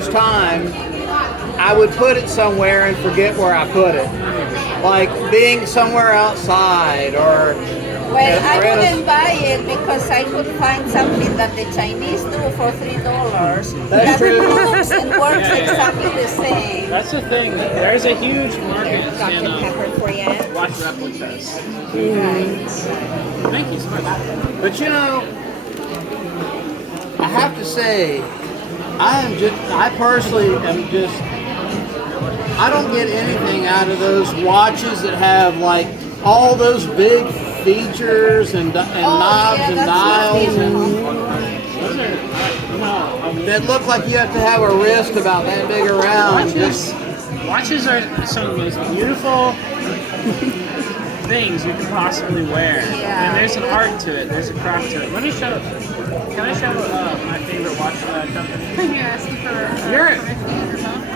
years' time, I would put it somewhere and forget where I put it. Like being somewhere outside or... Well, I wouldn't buy it because I could find something that the Chinese do for $3 that true. looks and works exactly the same. That's the thing. There's a huge market Dr. Pepper for you. watch replicas. Thank you so much. But you know, I have to say, I personally am just, I don't get anything out of those watches that have like all those big features and knobs and dials that look like you have to have a wrist about that big around. Watches are some of the most beautiful things you can possibly wear. Yeah. And there's an art to it. There's a craft to it. Let me show. Can I show my favorite watch company? You're asking for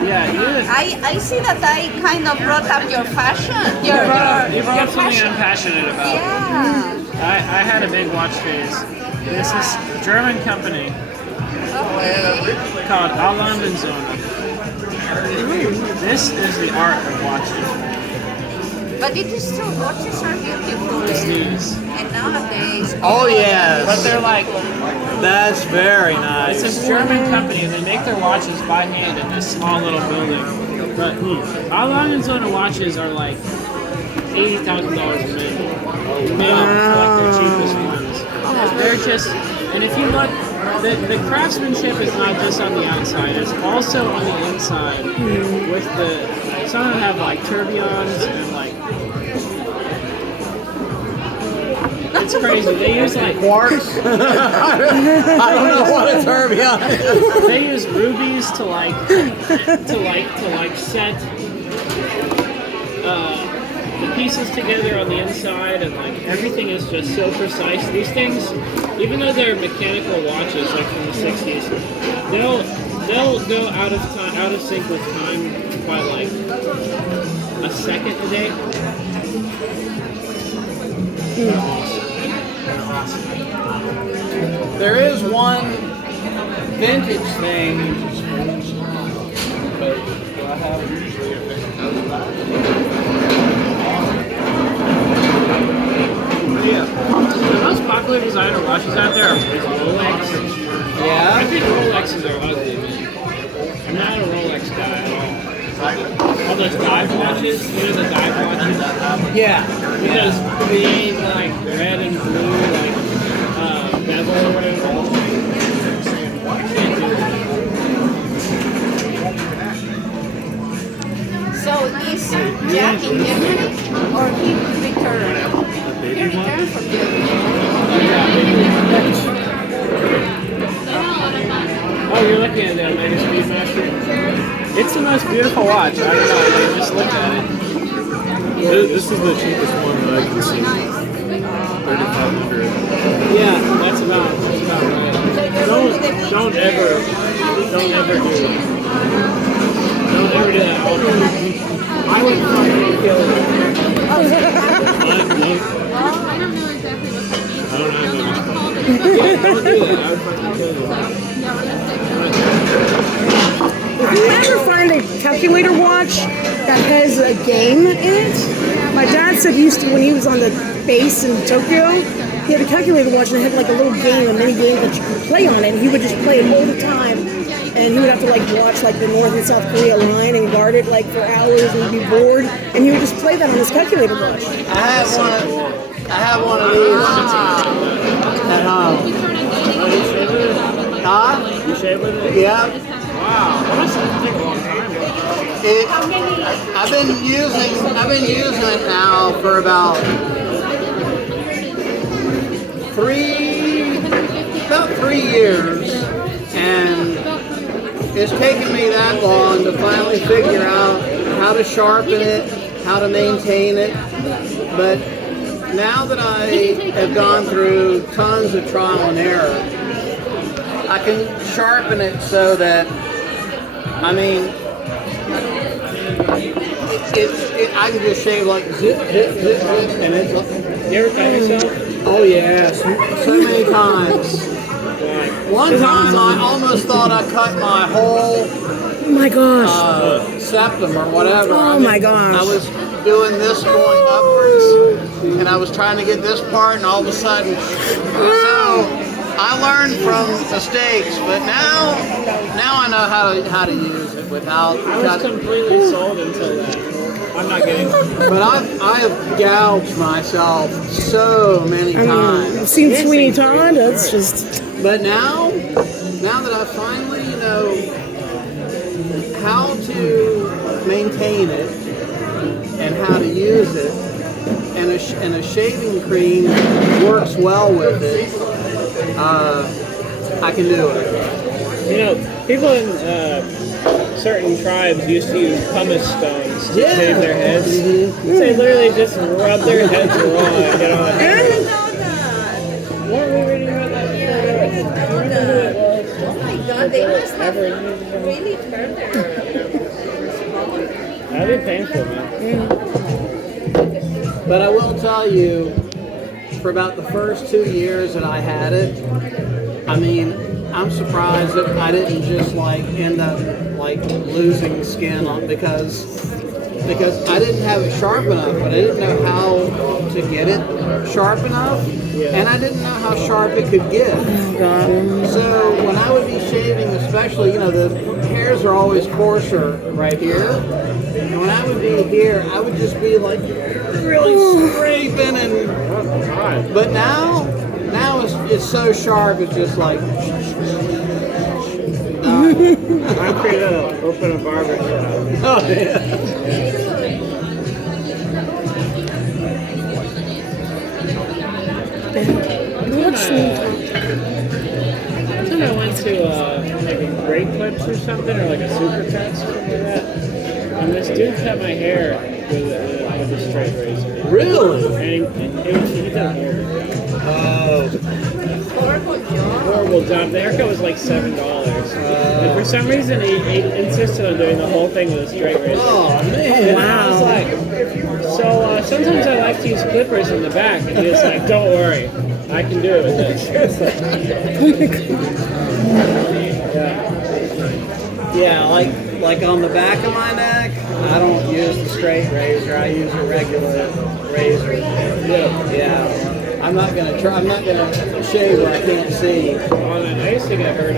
Yeah, you. I see that I kind of brought up your fashion. You brought up something fashion. I'm passionate about. Yeah. I had a big watch phase. This is a German company Okay. called Alandenzone. This is the art of watching. But it is true, watches are beautiful. These. And nowadays... Oh yes, But they're like, that's very nice. it's a German company. They make their watches by hand in this small little building. But Alandenzone watches are like $80,000 a minute. Like their cheapest ones. They're just, and if you look, the craftsmanship is not just on the outside, it's also on the inside. With some of them have like tourbillons and like, it's crazy. They use like Quartz. I don't know what a tourbillon is. they use rubies to set the pieces together on the inside, and like everything is just so precise. These things, even though they're mechanical watches like from the 60s, they'll go out of sync with time by like a second a day. There is one vintage thing. But I have usually a Yeah. The most popular designer watches out there are Rolex. I Yeah. think Rolexes are ugly, man. I'm not a Rolex guy at all. All those dive watches, you know the dive watches? Yeah. With those big, like, red and blue, like, bevel or whatever. I can't do that. So is Jack in Germany or he returned? He returned from Germany. Oh, you're looking at that Mega Speedmaster? It's the most beautiful watch. I don't know, I just looked at it. This is the cheapest one that I can see. 3,500. Yeah, that's about right. Don't ever do that. I would fucking kill it. I don't know exactly what that means. I don't know. Yeah, don't do that. I would fucking kill you. If you ever find a calculator watch that has a game in it, my dad said he used to, when he was on the base in Tokyo, he had a calculator watch and it had like a little game, a mini game that you could play on it, and he would just play it all the time. And he would have to like watch like the North and South Korea line and guard it like for hours and be bored, and he would just play that on his calculator watch. I have one of these at home. Huh? You shave with it? Yeah. Wow, that must take a long time. I've been using it now for about three years, and it's taken me that long to finally figure out how to sharpen it, how to maintain it. But now that I have gone through tons of trial and error, I can sharpen it so that, I mean, I can just shave like zip, zip, zip, zip, and it's like, You ever cut yourself? oh yes, so many times. One time I almost thought I cut my whole my gosh. septum or whatever. Oh my gosh. I was doing this going upwards, and I was trying to get this part, and all of a sudden, so I learned from mistakes, but now I know how to use it without. I was completely sold until that. I'm not getting it. But I have gouged myself so many times. I've seen Sweeney Todd. That's just. But now that I finally know how to maintain it and how to use it, and a shaving cream works well with it, I can do it. You know, people in certain tribes used to use pumice stones to shave their heads. They literally just rub their heads raw and get on. I didn't know that. What were we reading about that? Yeah, I didn't know that. Oh my God, they must have really turned their. That'd be painful, man. But I will tell you, for about the first 2 years that I had it, I mean, I'm surprised that I didn't just like end up like losing skin on because I didn't have it sharp enough, but I didn't know how to get it sharp enough, and I didn't know how sharp it could get. So when I would be shaving, especially, you know, the hairs are always coarser right here, and when I would be here, I would just be like really scraping and. But now it's so sharp. It's just like. I'm free to open a barber shop. Oh, yeah. I went to like a Great Clips or something, or like a Supercuts, something like that. And this dude cut my hair with a straight razor. Really? And he done horrible job. The haircut was like $7. And for some reason, he insisted on doing the whole thing with a straight razor. Oh, man. And I was like, so sometimes I like to use clippers in the back, and he was like, don't worry, I can do it with this. Yeah, like on the back of my neck, I don't use the straight razor. I use a regular razor. Yeah. I'm not gonna shave where I can't see. I used to get hurt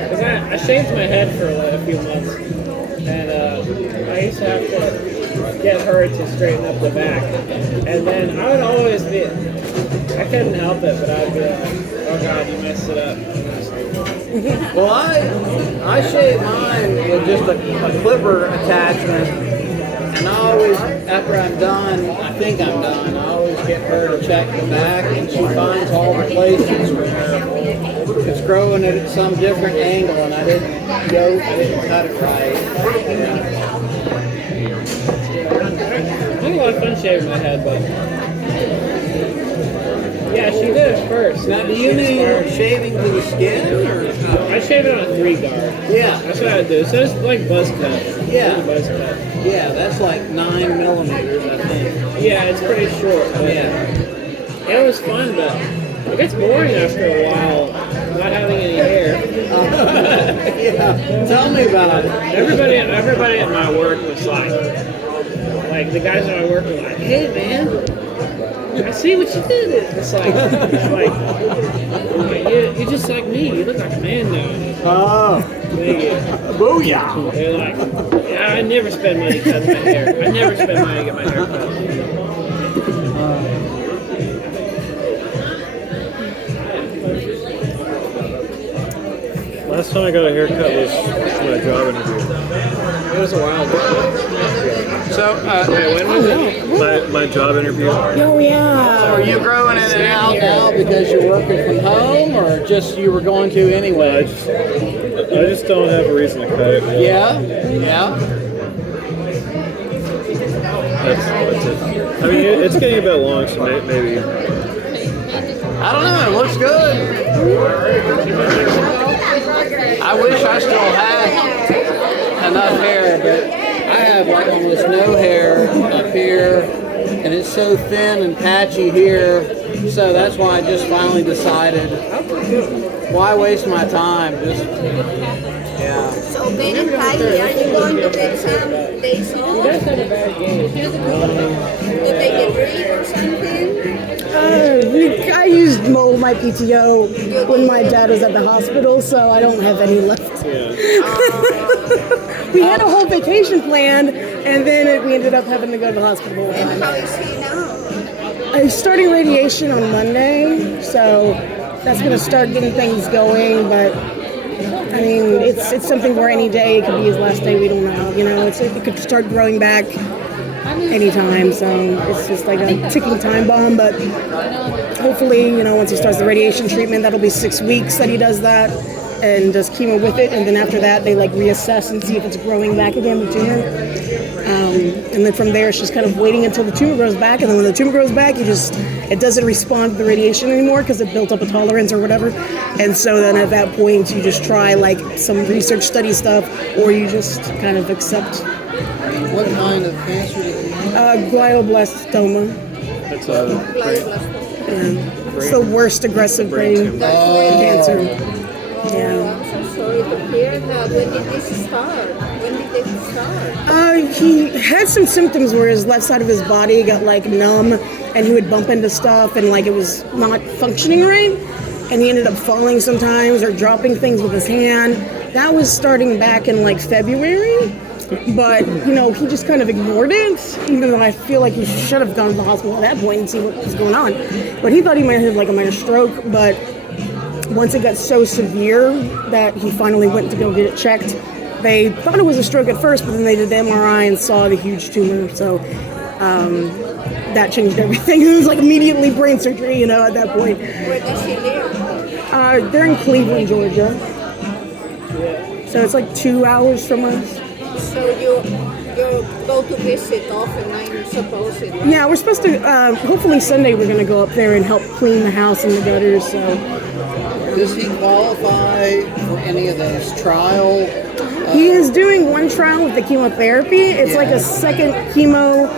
because I shaved my head for a few months, and I used to have to get her to straighten up the back, and then I would always be, I couldn't help it, but I'd be like, oh God, you messed it up. Well, I shave mine with just a clipper attachment, and I always, after I'm done, I think I'm done, I always get her to check the back, and she finds all the places where it's growing at some different angle, and I didn't cut it right. I had a lot of fun shaving my head, but yeah, she did it first. Now, do you mean shaving to the skin, or? I shaved it on a 3-guard. Yeah. That's what I do. So it's like buzz cut. Yeah. Buzz cut. Yeah, that's like 9 millimeters, I think. Yeah, it's pretty short. But Yeah. it was fun, but it gets boring after a while not having any hair. Yeah. Tell me about it. Everybody at my work was like the guys at my work were like, hey man, I see what you did. It's like you're just like me. You look like a man now. Oh. Booyah. They're like, yeah, I never spend money cutting my hair. I never spend money to get my hair cut. Last time I got a haircut was my job interview. It was a while ago. So, When was it? My job interview. Oh yeah. are you growing in and out now because you're working from home, or just you were going to anyway? I just don't have a reason to cut it. Yeah. That's it. I mean, it's getting a bit long, so maybe. I don't know. It looks good. I wish I still had enough hair, but I have like almost no hair up here, and it's so thin and patchy here. So that's why I just finally decided, why waste my time? Just yeah. remaining pie, are you going to get some days off? That's not a bad game. To take a break or something? I used my PTO when my dad was at the hospital, so I don't have any left. Yeah. We had a whole vacation planned, and then we ended up having to go to the hospital. And how is he now? I'm starting radiation on Monday, so that's going to start getting things going, but I mean, it's something where any day it could be his last day, we don't know, you know, it could start growing back anytime, so it's just like a ticking time bomb, but hopefully, you know, once he starts the radiation treatment, that'll be 6 weeks that he does that and does chemo with it, and then after that they like reassess and see if it's growing back again, the tumor. And then from there it's just kind of waiting until the tumor grows back, and then when the tumor grows back, it doesn't respond to the radiation anymore because it built up a tolerance or whatever, and so then at that point you just try like some research study stuff, or you just kind of accept. What kind of cancer did he have? Glioblastoma. That's It's the worst aggressive brain cancer. Yeah. I'm so sorry to hear that. When did this start? When did it start? He had some symptoms where his left side of his body got like numb, and he would bump into stuff and like it was not functioning right, and he ended up falling sometimes or dropping things with his hand. That was starting back in like February, but you know, he just kind of ignored it, even though I feel like he should have gone to the hospital at that point and see what was going on. But he thought he might have like a minor stroke, but once it got so severe that he finally went to go get it checked, they thought it was a stroke at first, but then they did the MRI and saw the huge tumor, so that changed everything. It was like immediately brain surgery, you know, at that point. Where does he live? They're in Cleveland, Georgia. So it's like 2 hours from us. So you go to visit often, I suppose. Yeah, we're supposed to, hopefully Sunday we're going to go up there and help clean the house and the gutters, so. Does he qualify for any of those trial? He is doing one trial with the chemotherapy. It's like a second chemo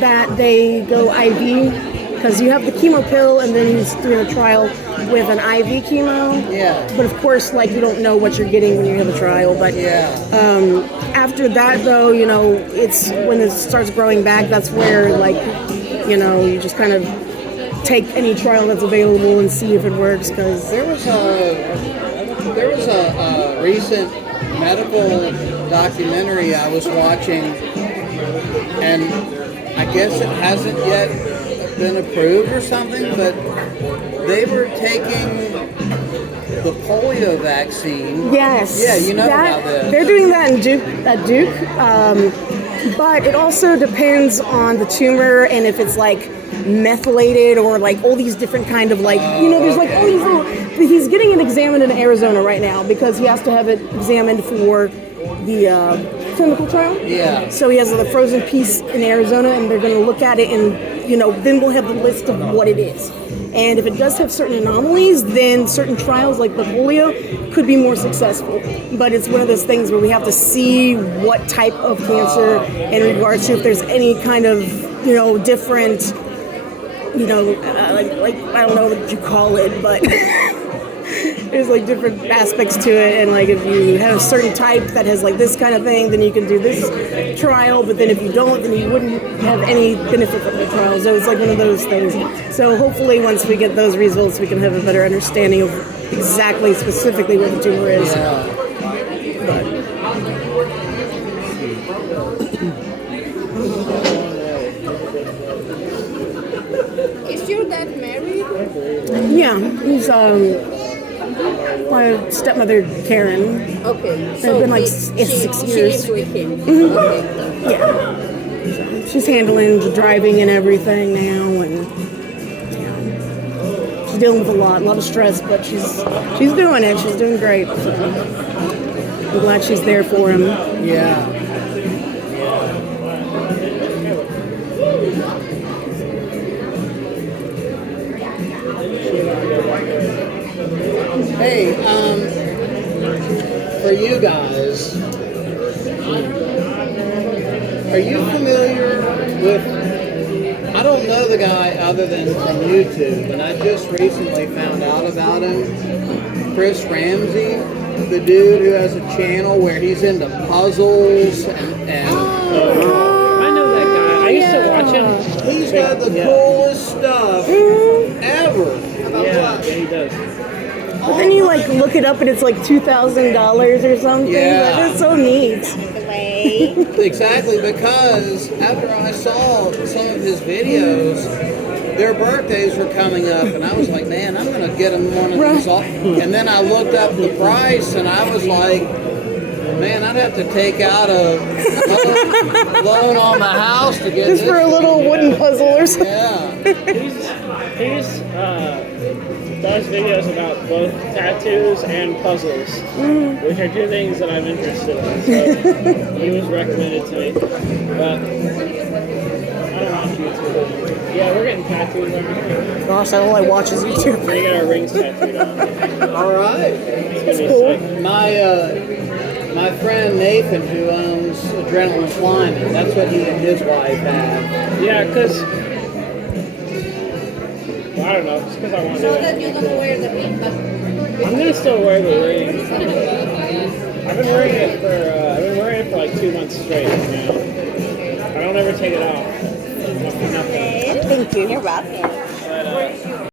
that they go IV, because you have the chemo pill and then he's doing a trial with an IV chemo. Yeah. But of course, like, you don't know what you're getting when you have a trial. But after that, though, you know, it's when it starts growing back, that's where, like, you know, you just kind of take any trial that's available and see if it works. Because There was a recent medical documentary I was watching, and I guess it hasn't yet been approved or something, but they were taking the polio vaccine. yes, Yeah, you know about this. They're doing that at Duke. But it also depends on the tumor and if it's like methylated or like all these different kind of like, you know, there's like all these little, he's getting it examined in Arizona right now because he has to have it examined for the clinical trial. Yeah. So he has the frozen piece in Arizona, and they're going to look at it, and you know, then we'll have the list of what it is. And if it does have certain anomalies, then certain trials like the polio could be more successful. But it's one of those things where we have to see what type of cancer in regards to if there's any kind of, you know, different, you know, like I don't know what you call it, but there's like different aspects to it. And like if you have a certain type that has like this kind of thing, then you can do this trial. But then if you don't, then you wouldn't have any benefit from the trial. So it's like one of those things. So hopefully once we get those results, we can have a better understanding of exactly, specifically what the tumor is. Is your dad married? Yeah, he's my stepmother Karen. Okay. They've been like 6 She years. lives with him. Okay. Yeah, she's handling the driving and everything now, and yeah, she's dealing with a lot of stress, but she's doing it. She's doing great. So I'm glad she's there for him. Yeah. Hey, for you guys, are you familiar with, I don't know the guy other than from YouTube, and I just recently found out about him, Chris Ramsey. the dude who has a channel where he's into puzzles and I know that guy. I used to watch him. he's got the Yeah. coolest stuff ever. Yeah, he does. But then you like look it up and it's like $2,000 or something. Yeah. That is so neat. Exactly, because after I saw some of his videos, their birthdays were coming up, and I was like, man, I'm going to get him one of these off. And then I looked up the price, and I was like, man, I'd have to take out a loan on the house to get Just this. for a little wooden puzzle or something. Yeah. He's does videos about both tattoos and puzzles, which are two things that I'm interested in. So he was recommended to me, but I don't watch YouTube. Yeah, we're getting tattoos on. Gosh, I only watches YouTube. We got our rings tattooed on. All right. It's gonna be sick. My friend Nathan, who owns Adrenaline Climbing, that's what he and his wife have. Yeah, because I don't know, just because I want to do So it. that you don't wear the pink. I'm gonna still wear the ring. I've been wearing it for like 2 months straight now. I don't ever take it off. Nothing. Thank you. You're welcome.